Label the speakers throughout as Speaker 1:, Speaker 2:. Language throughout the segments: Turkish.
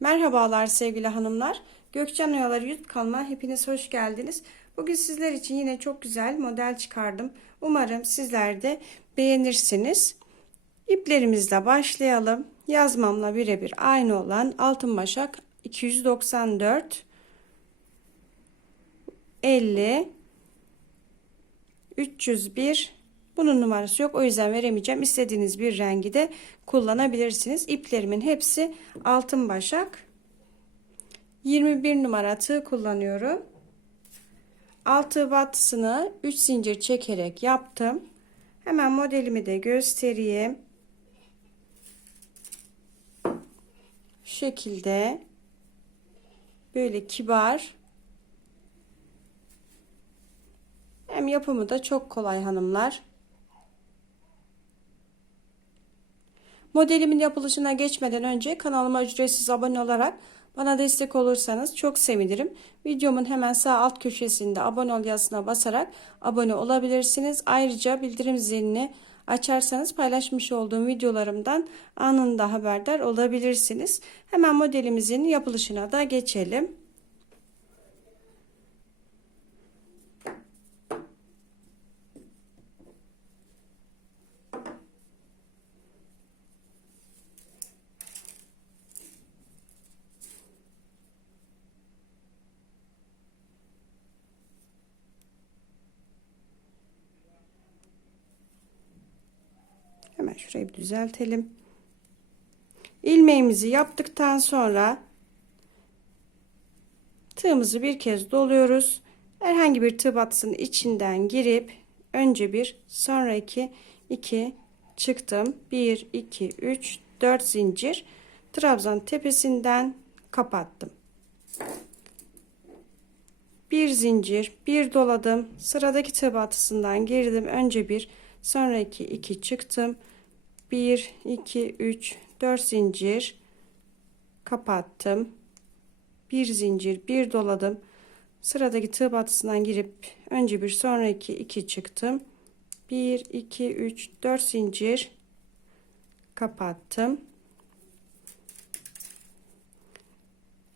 Speaker 1: Merhabalar sevgili hanımlar. Gökçen Oyaları YouTube kanalıma hepiniz hoş geldiniz. Bugün sizler için yine çok güzel model çıkardım. Umarım sizler de beğenirsiniz. İplerimizle başlayalım. Yazmamla birebir aynı olan altın başak 294 50 301 bunun numarası yok. O yüzden veremeyeceğim. İstediğiniz bir rengi de kullanabilirsiniz. İplerimin hepsi altın başak. 21 numara tığ kullanıyorum. Altı batısını 3 zincir çekerek yaptım. Hemen modelimi de göstereyim. Şu şekilde böyle kibar hem yapımı da çok kolay hanımlar. Modelimin yapılışına geçmeden önce kanalıma ücretsiz abone olarak bana destek olursanız çok sevinirim. Videomun hemen sağ alt köşesinde abone ol yazısına basarak abone olabilirsiniz. Ayrıca bildirim zilini açarsanız paylaşmış olduğum videolarımdan anında haberdar olabilirsiniz. Hemen modelimizin yapılışına da geçelim. Hemen şurayı bir düzeltelim. İlmeğimizi yaptıktan sonra tığımızı bir kez doluyoruz. Herhangi bir tığ batısının içinden girip önce bir sonra iki iki çıktım. 1 2 3 4 zincir trabzan tepesinden kapattım. Bir zincir, bir doladım. Sıradaki tığ batısından girdim. Önce bir, sonra iki, iki çıktım. 1 2 3 4 zincir kapattım. Bir zincir, bir doladım. Sıradaki tığ batısından girip önce bir sonra iki, iki çıktım. 1 2 3 4 zincir kapattım.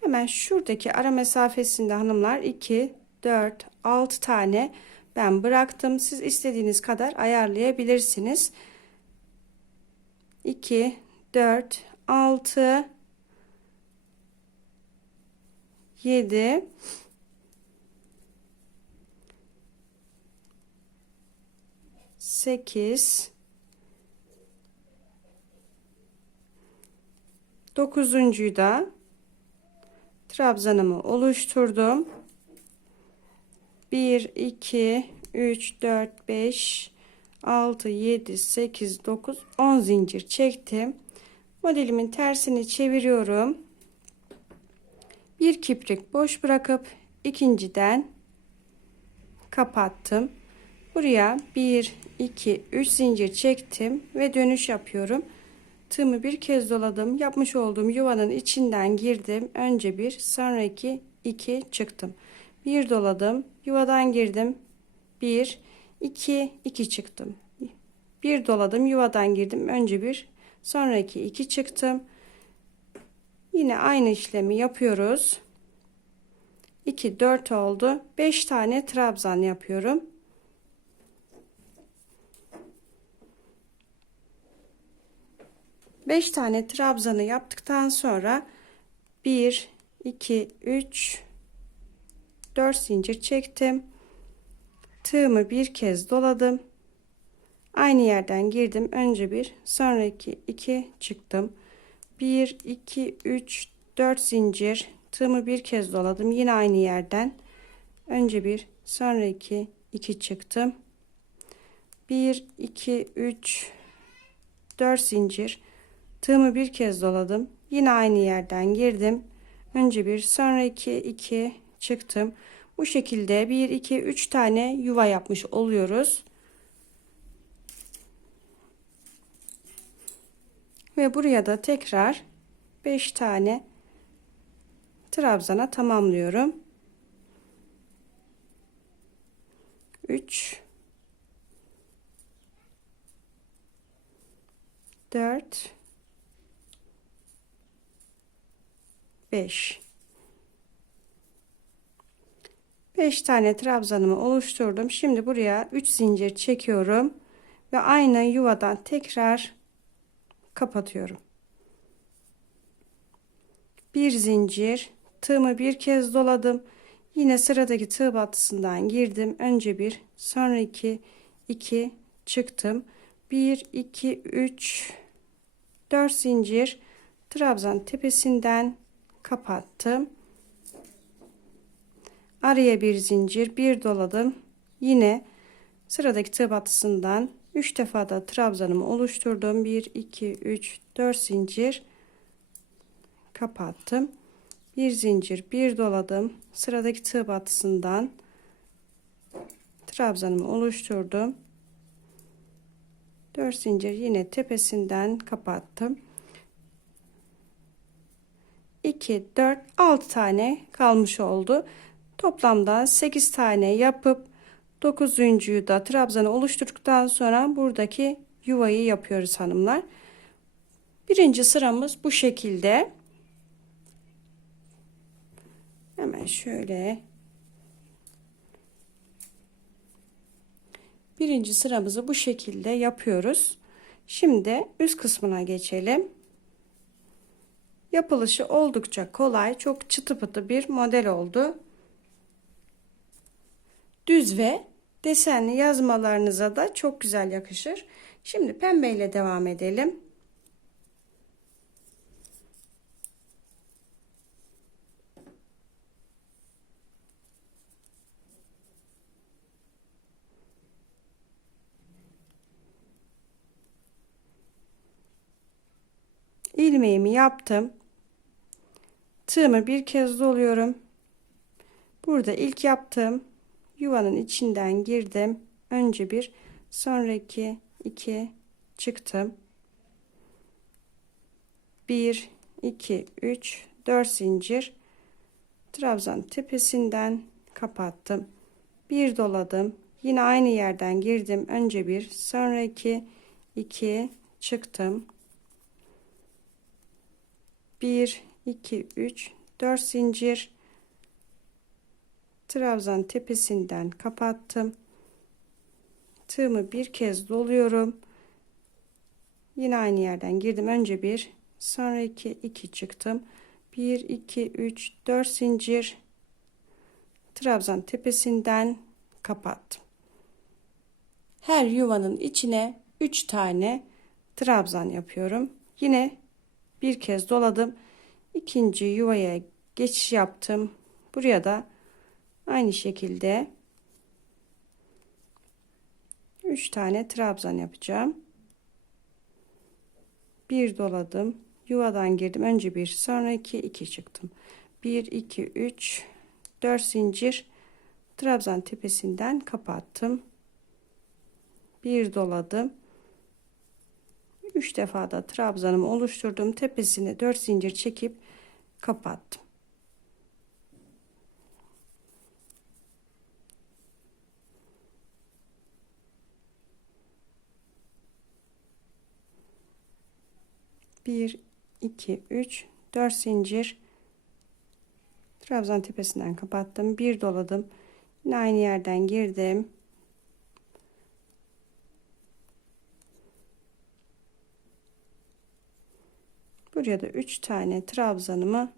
Speaker 1: Hemen şuradaki ara mesafesinde hanımlar 2 4 6 tane ben bıraktım. Siz istediğiniz kadar ayarlayabilirsiniz. 2 4 6 7 8 dokuzuncuyu da trabzanımı oluşturdum. 1 2 3 4 5 6 7 8 9 10 zincir çektim. Modelimin tersini çeviriyorum. Bir kiprik boş bırakıp ikinciden kapattım. Buraya 1 2 3 zincir çektim ve dönüş yapıyorum. Tığımı bir kez doladım. Yapmış olduğum yuvanın içinden girdim. Önce bir sonra iki iki çıktım. Bir doladım. Yuvadan girdim. Bir 2 2 çıktım. Bir doladım yuvadan girdim. Önce bir sonraki 2 çıktım. Yine aynı işlemi yapıyoruz. 2 4 oldu. 5 tane trabzan yapıyorum. Beş tane trabzanı yaptıktan sonra 1 2 3 4 zincir çektim tığımı bir kez doladım. Aynı yerden girdim. Önce bir sonraki iki çıktım. 1 2 3 4 zincir. Tığımı bir kez doladım. Yine aynı yerden. Önce bir sonraki iki çıktım. 1 2 3 4 zincir. Tığımı bir kez doladım. Yine aynı yerden girdim. Önce bir sonraki iki çıktım bu şekilde 1 2 3 tane yuva yapmış oluyoruz. Ve buraya da tekrar 5 tane trabzana tamamlıyorum. 3 4 5 5 tane trabzanımı oluşturdum. Şimdi buraya 3 zincir çekiyorum ve aynı yuvadan tekrar kapatıyorum. Bir zincir, tığımı bir kez doladım. Yine sıradaki tığ battısından girdim. Önce bir, sonra iki, iki çıktım. 1 2 3 4 zincir trabzan tepesinden kapattım. Araya bir zincir, bir doladım. Yine sıradaki tığ battısından 3 defa da trabzanımı oluşturdum. 1 2 3 4 zincir kapattım. Bir zincir, bir doladım. Sıradaki tığ battısından trabzanımı oluşturdum. 4 zincir yine tepesinden kapattım. 2 4 6 tane kalmış oldu. Toplamda 8 tane yapıp 9.yu da trabzanı oluşturduktan sonra buradaki yuvayı yapıyoruz hanımlar. Birinci sıramız bu şekilde. Hemen şöyle Birinci sıramızı bu şekilde yapıyoruz. Şimdi üst kısmına geçelim. Yapılışı oldukça kolay, çok çıtı pıtı bir model oldu. Düz ve desenli yazmalarınıza da çok güzel yakışır. Şimdi pembeyle devam edelim. ilmeğimi yaptım. Tığımı bir kez doluyorum. Burada ilk yaptığım yuvanın içinden girdim. Önce bir, sonraki iki çıktım. 1 2 3 4 zincir trabzan tepesinden kapattım. Bir doladım. Yine aynı yerden girdim. Önce bir, sonraki iki çıktım. 1 2 3 4 zincir trabzan tepesinden kapattım. Tığımı bir kez doluyorum. Yine aynı yerden girdim. Önce bir sonra iki iki çıktım. 1 2 3 4 zincir. Trabzan tepesinden kapattım. Her yuvanın içine 3 tane trabzan yapıyorum. Yine bir kez doladım. İkinci yuvaya geçiş yaptım. Buraya da aynı şekilde 3 tane trabzan yapacağım. Bir doladım. Yuvadan girdim. Önce bir, sonra iki, iki çıktım. 1 2 3 4 zincir trabzan tepesinden kapattım. Bir doladım. 3 defa da trabzanımı oluşturdum. Tepesine 4 zincir çekip kapattım. Bir, iki, üç, dört zincir trabzan tepesinden kapattım. Bir doladım. Yine aynı yerden girdim. Buraya da 3 tane trabzanımı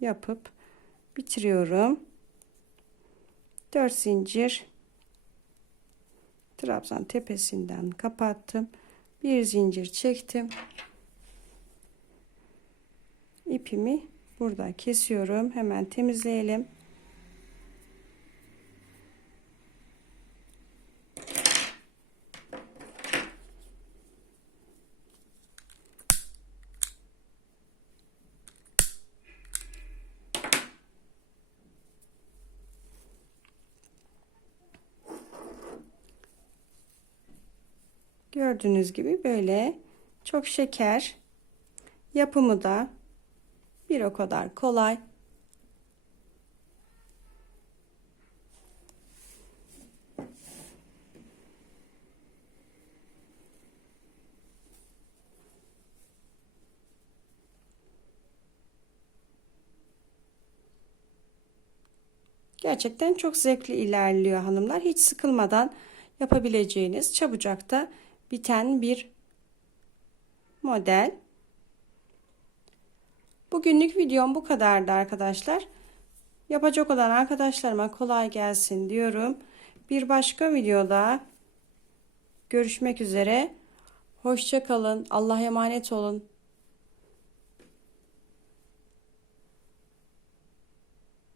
Speaker 1: yapıp bitiriyorum. 4 zincir trabzan tepesinden kapattım. Bir zincir çektim. İpimi burada kesiyorum. Hemen temizleyelim. Gördüğünüz gibi böyle çok şeker. Yapımı da bir o kadar kolay. Gerçekten çok zevkli ilerliyor hanımlar. Hiç sıkılmadan yapabileceğiniz çabucak da biten bir model. Bugünlük videom bu kadardı arkadaşlar. Yapacak olan arkadaşlarıma kolay gelsin diyorum. Bir başka videoda görüşmek üzere. Hoşça kalın. Allah'a emanet olun.